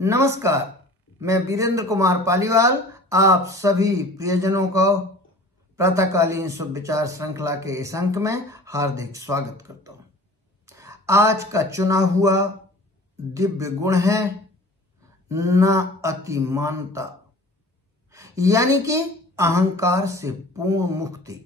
नमस्कार, मैं वीरेंद्र कुमार पालीवाल आप सभी प्रियजनों को प्रातःकालीन शुभ विचार श्रृंखला के इस अंक में हार्दिक स्वागत करता हूं। आज का चुना हुआ दिव्य गुण है न अतिमानता, यानी कि अहंकार से पूर्ण मुक्ति।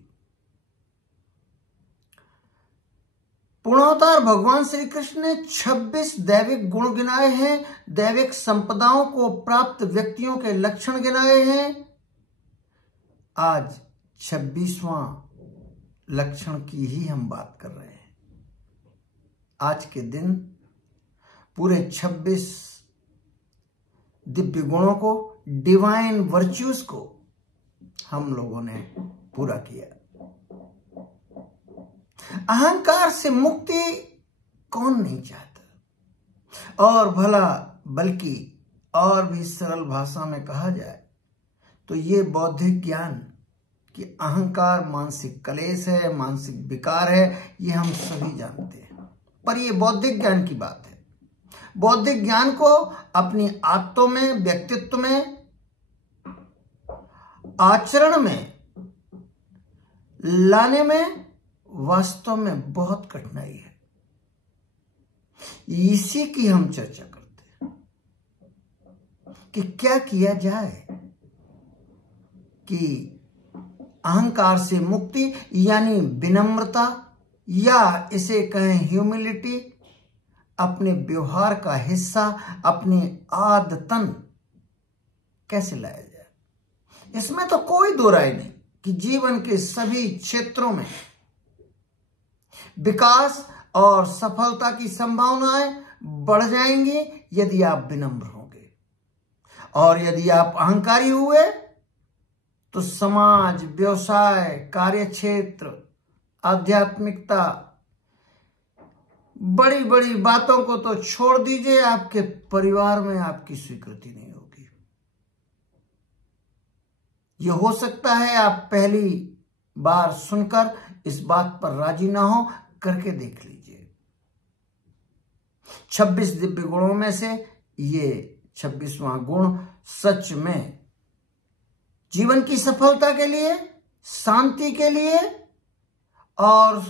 पूर्णावतार भगवान श्री कृष्ण ने 26 दैविक गुण गिनाए हैं, दैविक संपदाओं को प्राप्त व्यक्तियों के लक्षण गिनाए हैं। आज 26वां लक्षण की ही हम बात कर रहे हैं। आज के दिन पूरे 26 दिव्य गुणों को, डिवाइन वर्च्यूज को हम लोगों ने पूरा किया। अहंकार से मुक्ति कौन नहीं चाहता, और भला बल्कि और भी सरल भाषा में कहा जाए तो ये बौद्धिक ज्ञान कि अहंकार मानसिक कलेश है, मानसिक विकार है, ये हम सभी जानते हैं। पर ये बौद्धिक ज्ञान की बात है। बौद्धिक ज्ञान को अपनी आदतों में, व्यक्तित्व में, आचरण में लाने में वास्तव में बहुत कठिनाई है। इसी की हम चर्चा करते हैं कि क्या किया जाए कि अहंकार से मुक्ति यानी विनम्रता, या इसे कहें ह्यूमिलिटी, अपने व्यवहार का हिस्सा, अपनी आदतन कैसे लाया जाए। इसमें तो कोई दो राय नहीं कि जीवन के सभी क्षेत्रों में विकास और सफलता की संभावनाएं बढ़ जाएंगी यदि आप विनम्र होंगे, और यदि आप अहंकारी हुए तो समाज, व्यवसाय, कार्यक्षेत्र, आध्यात्मिकता, बड़ी बड़ी बातों को तो छोड़ दीजिए, आपके परिवार में आपकी स्वीकृति नहीं होगी। यह हो सकता है आप पहली बार सुनकर इस बात पर राजी ना हो, करके देख लीजिए। 26 दिव्य गुणों में से ये 26वां गुण सच में जीवन की सफलता के लिए, शांति के लिए और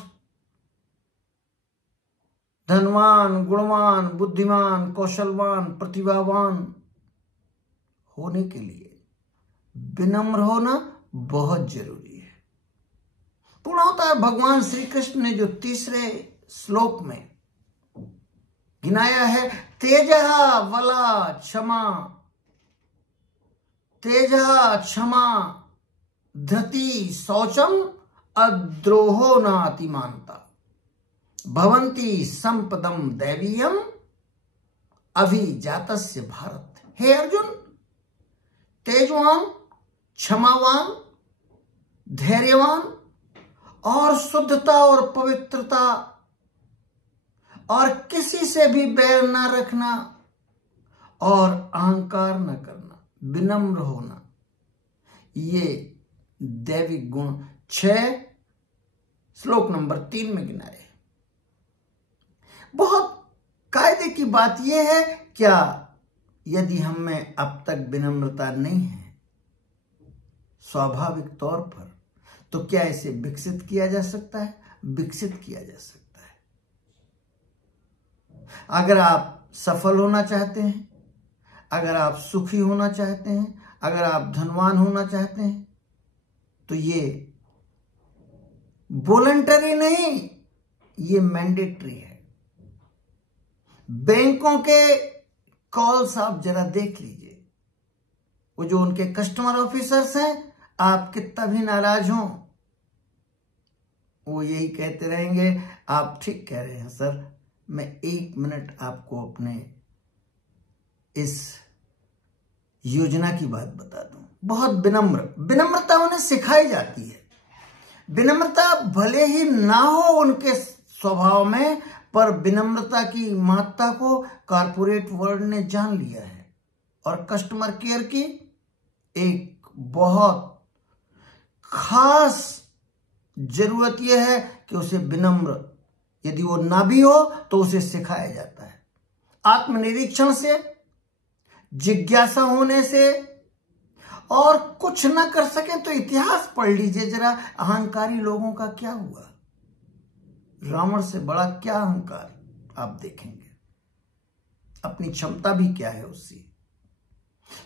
धनवान, गुणवान, बुद्धिमान, कौशलवान, प्रतिभावान होने के लिए विनम्र होना बहुत जरूरी है। पूर्णावतार भगवान श्री कृष्ण ने जो तीसरे श्लोक में गिनाया है, तेजः वला क्षमा, तेजः क्षमा धृति शौचम अद्रोहो न अतिमानता भवन्ति संपदम दैवीयम अभिजातस्य भारत। हे अर्जुन, तेजवान, क्षमावान, धैर्यवान और शुद्धता और पवित्रता और किसी से भी बैर ना रखना और अहंकार न करना, विनम्र होना, ये दैविक गुण 6 श्लोक नंबर 3 में गिनाए। बहुत कायदे की बात यह है, क्या यदि हम में अब तक विनम्रता नहीं है स्वाभाविक तौर पर, तो क्या इसे विकसित किया जा सकता है? विकसित किया जा सकता है। अगर आप सफल होना चाहते हैं, अगर आप सुखी होना चाहते हैं, अगर आप धनवान होना चाहते हैं, तो ये वॉलंटरी नहीं, ये मैंडेटरी है। बैंकों के कॉल्स आप जरा देख लीजिए, वो जो उनके कस्टमर ऑफिसर्स हैं, आप कितना भी नाराज हो, वो यही कहते रहेंगे, आप ठीक कह रहे हैं सर, मैं 1 मिनट आपको अपने इस योजना की बात बता दूं। बहुत विनम्रता उन्हें सिखाई जाती है। विनम्रता भले ही ना हो उनके स्वभाव में, पर विनम्रता की महत्ता को कॉर्पोरेट वर्ल्ड ने जान लिया है, और कस्टमर केयर की एक बहुत खास जरूरत यह है कि उसे विनम्र, यदि वो ना भी हो तो उसे सिखाया जाता है। आत्मनिरीक्षण से जिज्ञासा होने से और कुछ ना कर सके तो इतिहास पढ़ लीजिए जरा, अहंकारी लोगों का क्या हुआ। रावण से बड़ा क्या अहंकार आप देखेंगे, अपनी क्षमता भी क्या है उससे।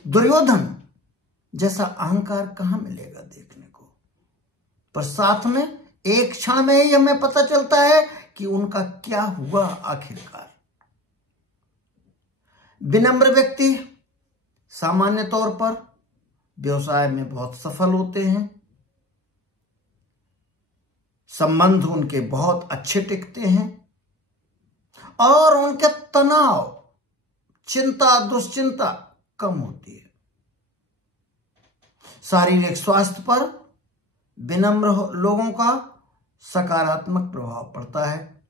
दुर्योधन जैसा अहंकार कहां मिलेगा देखने को, पर साथ में एक क्षण में ही हमें पता चलता है कि उनका क्या हुआ आखिरकार। विनम्र व्यक्ति सामान्य तौर पर व्यवसाय में बहुत सफल होते हैं, संबंध उनके बहुत अच्छे टिकते हैं और उनके तनाव, चिंता, दुश्चिंता कम होती है। शारीरिक स्वास्थ्य पर विनम्र लोगों का सकारात्मक प्रभाव पड़ता है।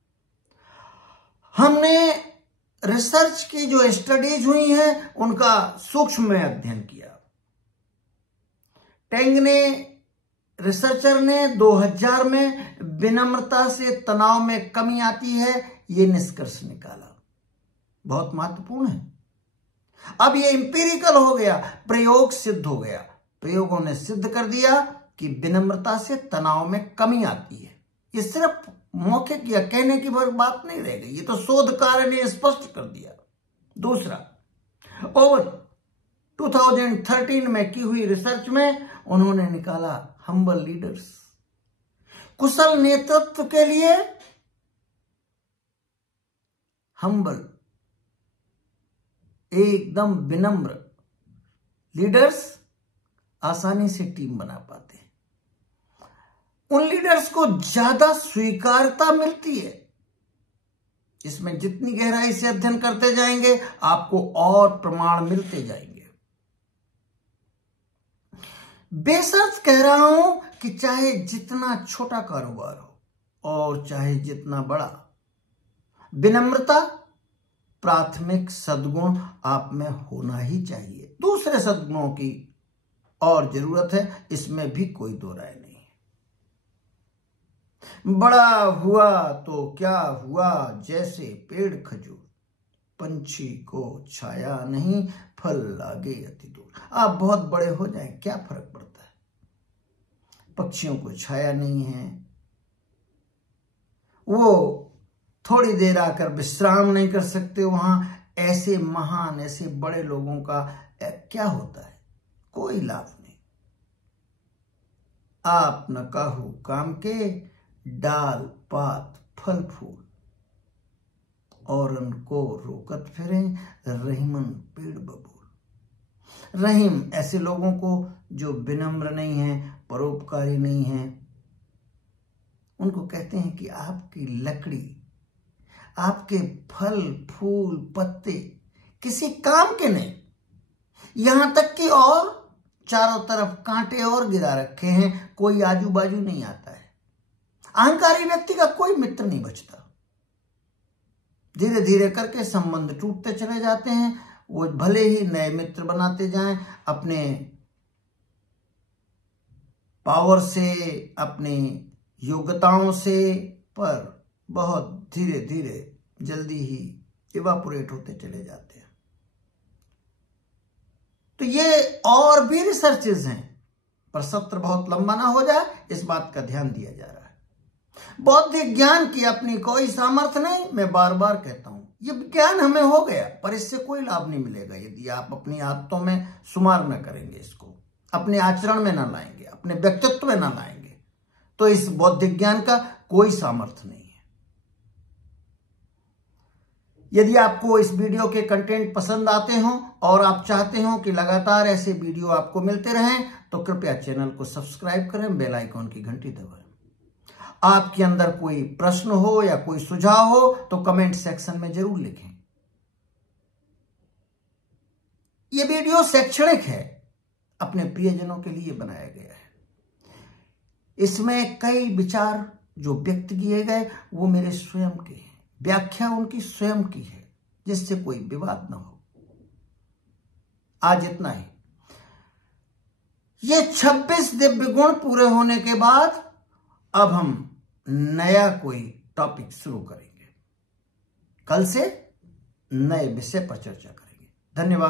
हमने रिसर्च की जो स्टडीज हुई हैं उनका सूक्ष्म में अध्ययन किया। टेंग ने, रिसर्चर ने 2000 में विनम्रता से तनाव में कमी आती है ये निष्कर्ष निकाला। बहुत महत्वपूर्ण है। अब ये इंपीरिकल हो गया, प्रयोग सिद्ध हो गया। प्रयोगों ने सिद्ध कर दिया कि विनम्रता से तनाव में कमी आती है। ये सिर्फ मौखिक या कहने की बात नहीं रह गई, ये तो शोधकार ने स्पष्ट कर दिया। दूसरा, और 2013 में की हुई रिसर्च में उन्होंने निकाला हम्बल लीडर्स, कुशल नेतृत्व के लिए हम्बल, एकदम विनम्र लीडर्स आसानी से टीम बना पाते हैं। उन लीडर्स को ज्यादा स्वीकार्यता मिलती है। इसमें जितनी गहराई से अध्ययन करते जाएंगे आपको और प्रमाण मिलते जाएंगे। बेशर्त कह रहा हूं कि चाहे जितना छोटा कारोबार हो और चाहे जितना बड़ा, विनम्रता प्राथमिक सद्गुण आप में होना ही चाहिए। दूसरे सद्गुणों की और जरूरत है, इसमें भी कोई दो राय नहीं है। बड़ा हुआ तो क्या हुआ, जैसे पेड़ खजूर, पंछी को छाया नहीं, फल लागे अति दूर। आप बहुत बड़े हो जाएं क्या फर्क पड़ता है, पक्षियों को छाया नहीं है, वो थोड़ी देर आकर विश्राम नहीं कर सकते वहां। ऐसे महान, ऐसे बड़े लोगों का क्या होता है, कोई लाभ नहीं। आप न काहू काम के, डाल पात फल फूल, और उनको रोकत फिरे, रहीमन पेड़ बबूल। रहीम ऐसे लोगों को जो विनम्र नहीं है, परोपकारी नहीं है, उनको कहते हैं कि आपकी लकड़ी, आपके फल फूल पत्ते किसी काम के नहीं, यहां तक कि और चारों तरफ कांटे और गिरा रखे हैं, कोई आजू बाजू नहीं आता है। अहंकारी व्यक्ति का कोई मित्र नहीं बचता, धीरे धीरे करके संबंध टूटते चले जाते हैं। वो भले ही नए मित्र बनाते जाएं, अपने पावर से, अपनी योग्यताओं से, पर बहुत धीरे धीरे जल्दी ही इवापोरेट होते चले जाते हैं। तो ये और भी रिसर्चेस हैं, पर सत्र बहुत लंबा ना हो जाए इस बात का ध्यान दिया जा रहा है। बौद्धिक ज्ञान की अपनी कोई सामर्थ्य नहीं, मैं बार बार कहता हूं, ये ज्ञान हमें हो गया, पर इससे कोई लाभ नहीं मिलेगा यदि आप अपनी आदतों में शुमार न करेंगे, इसको अपने आचरण में न लाएंगे, अपने व्यक्तित्व में न लाएंगे, तो इस बौद्धिक ज्ञान का कोई सामर्थ्य नहीं है। यदि आपको इस वीडियो के कंटेंट पसंद आते हो और आप चाहते हो कि लगातार ऐसे वीडियो आपको मिलते रहें, तो कृपया चैनल को सब्सक्राइब करें, बेल आइकॉन की घंटी दबाएं। आपके अंदर कोई प्रश्न हो या कोई सुझाव हो तो कमेंट सेक्शन में जरूर लिखें। यह वीडियो शैक्षणिक है, अपने प्रियजनों के लिए बनाया गया है। इसमें कई विचार जो व्यक्त किए गए वो मेरे स्वयं के हैं, व्याख्या उनकी स्वयं की है, जिससे कोई विवाद न हो। आज इतना ही। ये 26 दिव्य गुण पूरे होने के बाद अब हम नया कोई टॉपिक शुरू करेंगे। कल से नए विषय पर चर्चा करेंगे। धन्यवाद।